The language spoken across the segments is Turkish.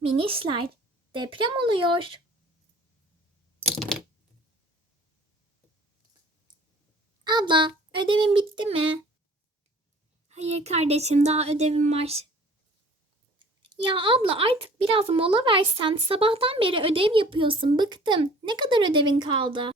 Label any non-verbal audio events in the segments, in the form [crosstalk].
Minişler, deprem oluyor. Abla, ödevin bitti mi? Hayır kardeşim, daha ödevim var. Ya abla artık biraz mola versen. Sabahtan beri ödev yapıyorsun. Bıktım. Ne kadar ödevin kaldı?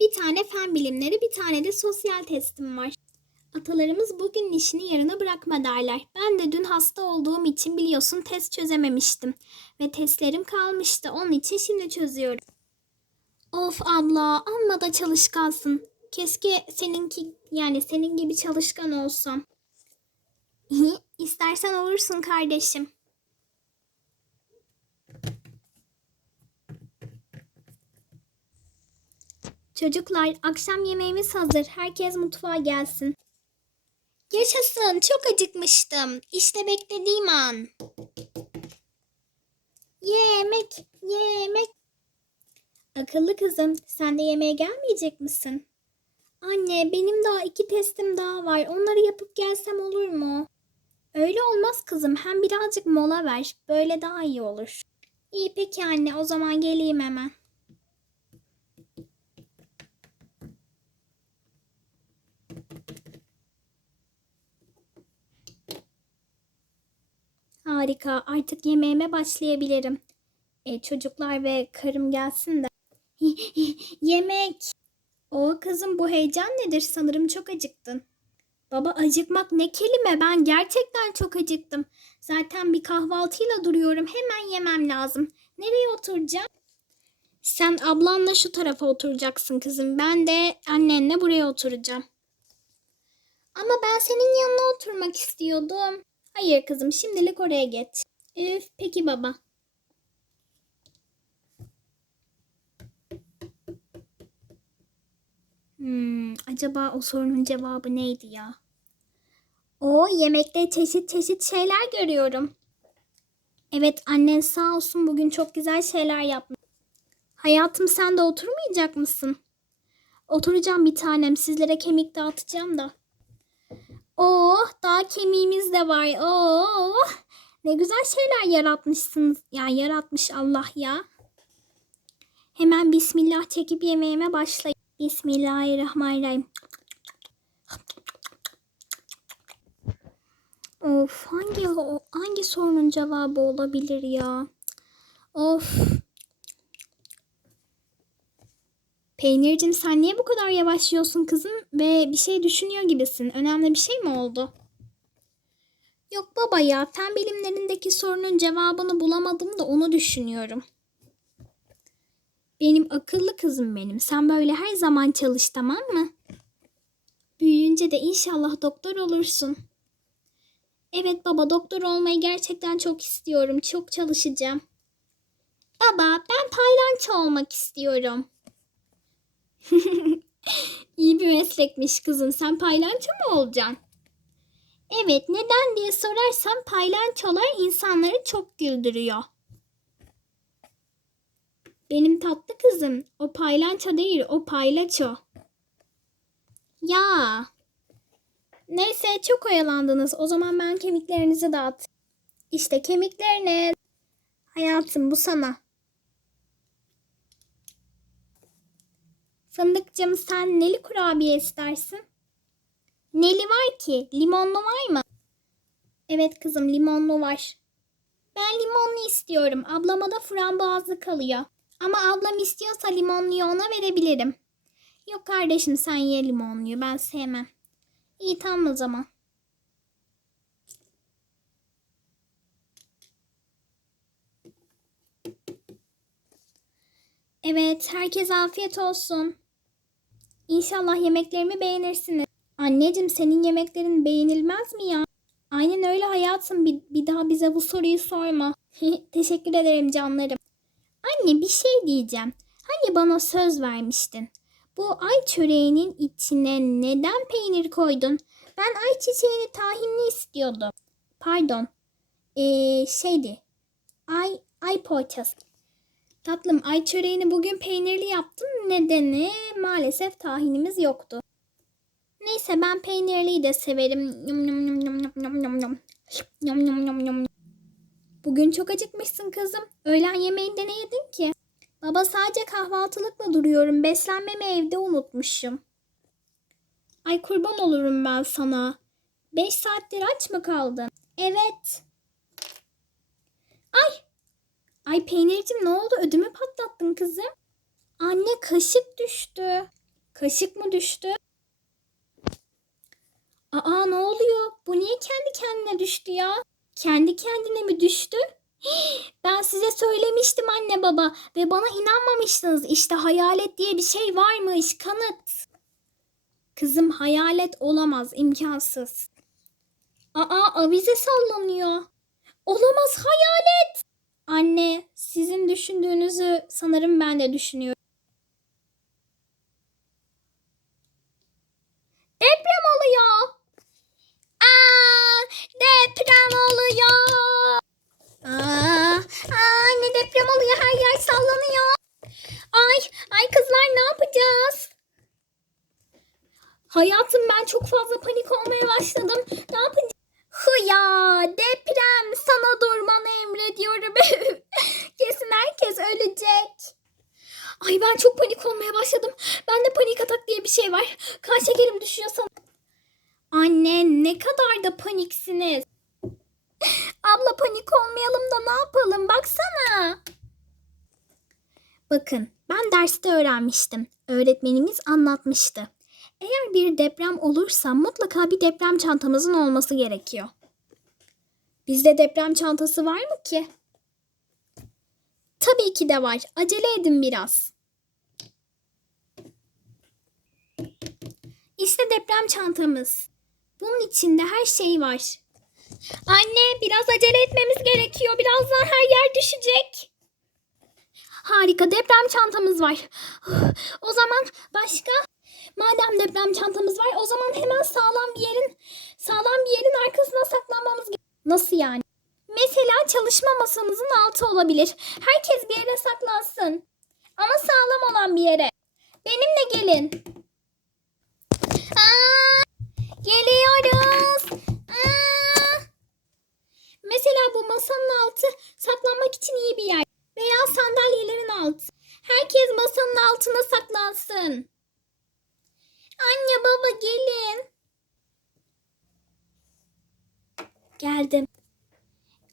Bir tane fen bilimleri, bir tane de sosyal testim var. Atalarımız bugün işini yarına bırakma derler. Ben de dün hasta olduğum için biliyorsun test çözememiştim. Ve testlerim kalmıştı. Onun için şimdi çözüyorum. Of abla amma da çalışkansın. Keşke seninki yani senin gibi çalışkan olsam. [laughs] İstersen olursun kardeşim. Çocuklar akşam yemeğimiz hazır. Herkes mutfağa gelsin. Yaşasın çok acıkmıştım. İşte beklediğim an. Yemek, yemek. Akıllı kızım sen de yemeğe gelmeyecek misin? Anne benim daha iki testim daha var. Onları yapıp gelsem olur mu? Öyle olmaz kızım. Hem birazcık mola ver. Böyle daha iyi olur. İyi peki anne o zaman geleyim hemen. Harika. Artık yemeğime başlayabilirim. E, çocuklar ve karım gelsin de. [laughs] Yemek. O kızım bu heyecan nedir? Sanırım çok acıktın. Baba acıkmak ne kelime? Ben gerçekten çok acıktım. Zaten bir kahvaltıyla duruyorum. Hemen yemem lazım. Nereye oturacağım? Sen ablanla şu tarafa oturacaksın kızım. Ben de annenle buraya oturacağım. Ama ben senin yanına oturmak istiyordum. Hayır kızım şimdilik oraya geç. Üf peki baba. Hmm, acaba o sorunun cevabı neydi ya? O yemekte çeşit çeşit şeyler görüyorum. Evet annen sağ olsun bugün çok güzel şeyler yapmış. Hayatım sen de oturmayacak mısın? Oturacağım bir tanem sizlere kemik dağıtacağım da. Oh daha kemiğimiz de var. Oh ne güzel şeyler yaratmışsınız. Ya yaratmış Allah ya. Hemen bismillah çekip yemeğime başlayayım. Bismillahirrahmanirrahim. Of hangi hangi sorunun cevabı olabilir ya? Of. Peynircim sen niye bu kadar yavaş yiyorsun kızım ve bir şey düşünüyor gibisin. Önemli bir şey mi oldu? Yok baba ya fen bilimlerindeki sorunun cevabını bulamadım da onu düşünüyorum. Benim akıllı kızım benim. Sen böyle her zaman çalış tamam mı? Büyüyünce de inşallah doktor olursun. Evet baba doktor olmayı gerçekten çok istiyorum. Çok çalışacağım. Baba ben paylanço olmak istiyorum. [laughs] İyi bir meslekmiş kızım. Sen paylanço mu olacaksın? Evet neden diye sorarsan paylançolar insanları çok güldürüyor. Benim tatlı kızım o paylanço değil o paylaço. Ya. Neyse çok oyalandınız. O zaman ben kemiklerinizi dağıt. İşte kemikleriniz. Hayatım bu sana. Fındıkcığım sen neli kurabiye istersin? Neli var ki? Limonlu var mı? Evet kızım limonlu var. Ben limonlu istiyorum. Ablama da frambuazlı kalıyor. Ama ablam istiyorsa limonluyu ona verebilirim. Yok kardeşim sen ye limonluyu ben sevmem. İyi tamam o zaman. Evet, herkes afiyet olsun. İnşallah yemeklerimi beğenirsiniz. Anneciğim senin yemeklerin beğenilmez mi ya? Aynen öyle hayatım. Bir, bir daha bize bu soruyu sorma. [laughs] Teşekkür ederim canlarım. Anne bir şey diyeceğim. Hani bana söz vermiştin. Bu ay çöreğinin içine neden peynir koydun? Ben ay çiçeğini tahinli istiyordum. Pardon. Ee, şeydi. Ay, ay poğaçası. Tatlım ay çöreğini bugün peynirli yaptım. Nedeni maalesef tahinimiz yoktu. Neyse ben peynirliyi de severim. Bugün çok acıkmışsın kızım. Öğlen yemeğinde ne yedin ki? Baba sadece kahvaltılıkla duruyorum. Beslenmemi evde unutmuşum. Ay kurban olurum ben sana. Beş saattir aç mı kaldın? Evet. Ay. Ay peynircim ne oldu? Ödümü patlattın kızım. Anne kaşık düştü. Kaşık mı düştü? Aa ne oluyor? Bu niye kendi kendine düştü ya? Kendi kendine mi düştü? Ben size söylemiştim anne baba ve bana inanmamıştınız. İşte hayalet diye bir şey varmış. Kanıt. Kızım hayalet olamaz. imkansız. Aa avize sallanıyor. Olamaz hayalet. Anne sizin düşündüğünüzü sanırım ben de düşünüyorum. Deprem oluyor. Aa, deprem oluyor. Aa, anne deprem oluyor. Her yer sallanıyor. Ay, ay kızlar ne yapacağız? Hayatım ben çok fazla panik olmaya başladım. Ne yapacağız? Hıya deprem sana durmanı emrediyorum. Kesin herkes ölecek. Ay ben çok panik olmaya başladım. Bende panik atak diye bir şey var. Kan şekerim düşüyor. Anne ne kadar da paniksiniz. Abla panik olmayalım da ne yapalım baksana. Bakın ben derste öğrenmiştim. Öğretmenimiz anlatmıştı. Eğer bir deprem olursa mutlaka bir deprem çantamızın olması gerekiyor. Bizde deprem çantası var mı ki? Tabii ki de var. Acele edin biraz. İşte deprem çantamız. Bunun içinde her şey var. Anne biraz acele etmemiz gerekiyor. Birazdan her yer düşecek. Harika deprem çantamız var. [sighs] O zaman başka? Madem deprem çantamız var o zaman hemen sağlam bir yerin sağlam bir yerin arkasına saklanmamız gerekiyor. Nasıl yani? Mesela çalışma masamızın altı olabilir. Herkes bir yere saklansın. Ama sağlam olan bir yere. Benimle gelin. Aa, geliyoruz. Aa. Mesela bu masanın altı saklanmak için iyi bir yer. Veya sandalyelerin altı. Herkes masanın altına saklansın. Anne baba gelin. Geldim.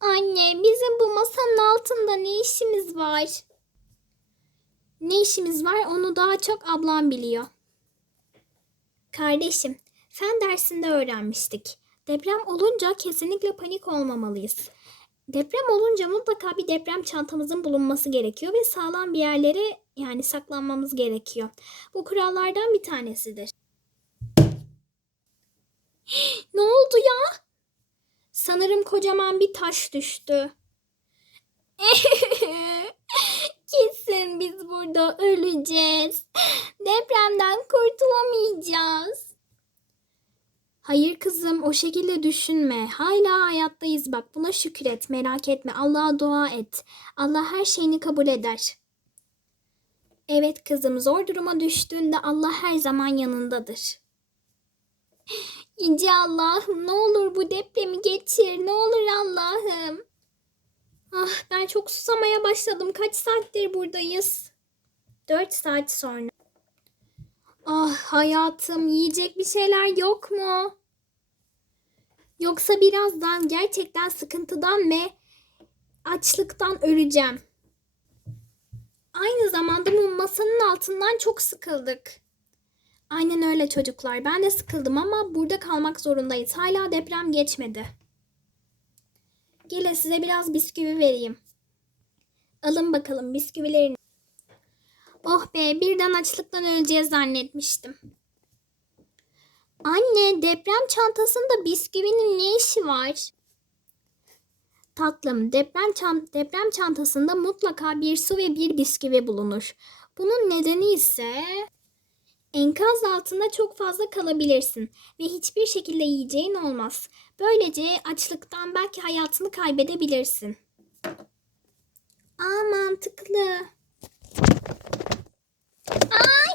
Anne bizim bu masanın altında ne işimiz var? Ne işimiz var onu daha çok ablam biliyor. Kardeşim, fen dersinde öğrenmiştik. Deprem olunca kesinlikle panik olmamalıyız. Deprem olunca mutlaka bir deprem çantamızın bulunması gerekiyor ve sağlam bir yerlere yani saklanmamız gerekiyor. Bu kurallardan bir tanesidir. [gasps] ne oldu ya? Sanırım kocaman bir taş düştü. [laughs] Kesin biz burada öleceğiz. [gasps] Depremden kurtulamayacağız. Hayır kızım o şekilde düşünme. Hala hayattayız bak buna şükret merak etme Allah'a dua et. Allah her şeyini kabul eder. Evet kızım zor duruma düştüğünde Allah her zaman yanındadır. [gasps] Yüce Allah'ım ne olur bu depremi geçir ne olur Allah'ım. Ah ben çok susamaya başladım. Kaç saattir buradayız? Dört saat sonra. Ah hayatım yiyecek bir şeyler yok mu? Yoksa birazdan gerçekten sıkıntıdan ve açlıktan öleceğim. Aynı zamanda bu masanın altından çok sıkıldık. Aynen öyle çocuklar. Ben de sıkıldım ama burada kalmak zorundayız. Hala deprem geçmedi. Gelin size biraz bisküvi vereyim. Alın bakalım bisküvilerini. Oh be birden açlıktan öleceğiz zannetmiştim. Anne deprem çantasında bisküvinin ne işi var? Tatlım deprem, çan deprem çantasında mutlaka bir su ve bir bisküvi bulunur. Bunun nedeni ise enkaz altında çok fazla kalabilirsin ve hiçbir şekilde yiyeceğin olmaz. Böylece açlıktan belki hayatını kaybedebilirsin. Aa mantıklı. Ay!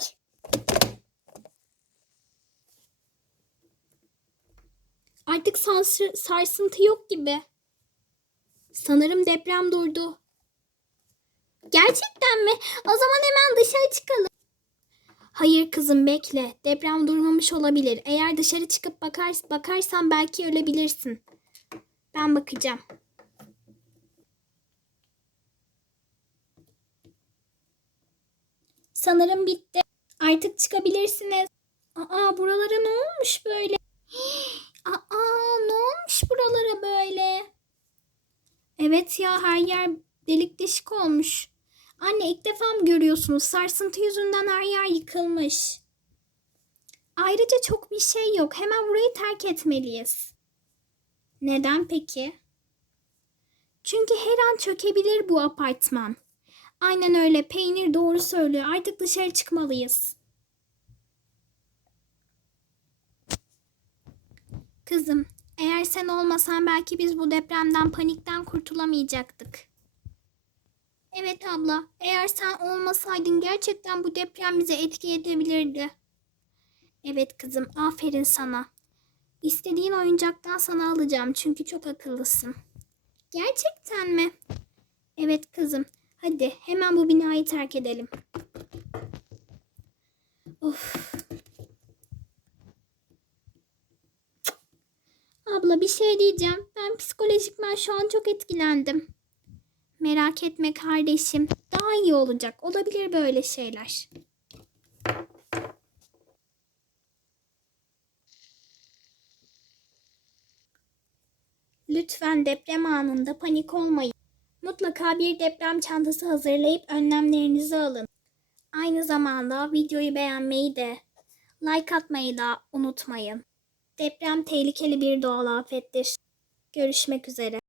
Artık sarsı- sarsıntı yok gibi. Sanırım deprem durdu. Gerçekten mi? O zaman hemen dışarı çıkalım. Hayır kızım bekle. Deprem durmamış olabilir. Eğer dışarı çıkıp bakar, bakarsan belki ölebilirsin. Ben bakacağım. Sanırım bitti. Artık çıkabilirsiniz. Aa buralara ne olmuş böyle? [gasps] Aa ne olmuş buralara böyle? Evet ya her yer delik deşik olmuş. Anne ilk defa mı görüyorsunuz? Sarsıntı yüzünden her yer yıkılmış. Ayrıca çok bir şey yok. Hemen burayı terk etmeliyiz. Neden peki? Çünkü her an çökebilir bu apartman. Aynen öyle. Peynir doğru söylüyor. Artık dışarı çıkmalıyız. Kızım, eğer sen olmasan belki biz bu depremden panikten kurtulamayacaktık. Evet abla, eğer sen olmasaydın gerçekten bu deprem bize etki edebilirdi. Evet kızım, aferin sana. İstediğin oyuncaktan sana alacağım çünkü çok akıllısın. Gerçekten mi? Evet kızım. Hadi hemen bu binayı terk edelim. Of. Abla bir şey diyeceğim. Ben psikolojikmen şu an çok etkilendim. Merak etme kardeşim. Daha iyi olacak. Olabilir böyle şeyler. Lütfen deprem anında panik olmayın. Mutlaka bir deprem çantası hazırlayıp önlemlerinizi alın. Aynı zamanda videoyu beğenmeyi de, like atmayı da unutmayın. Deprem tehlikeli bir doğal afettir. Görüşmek üzere.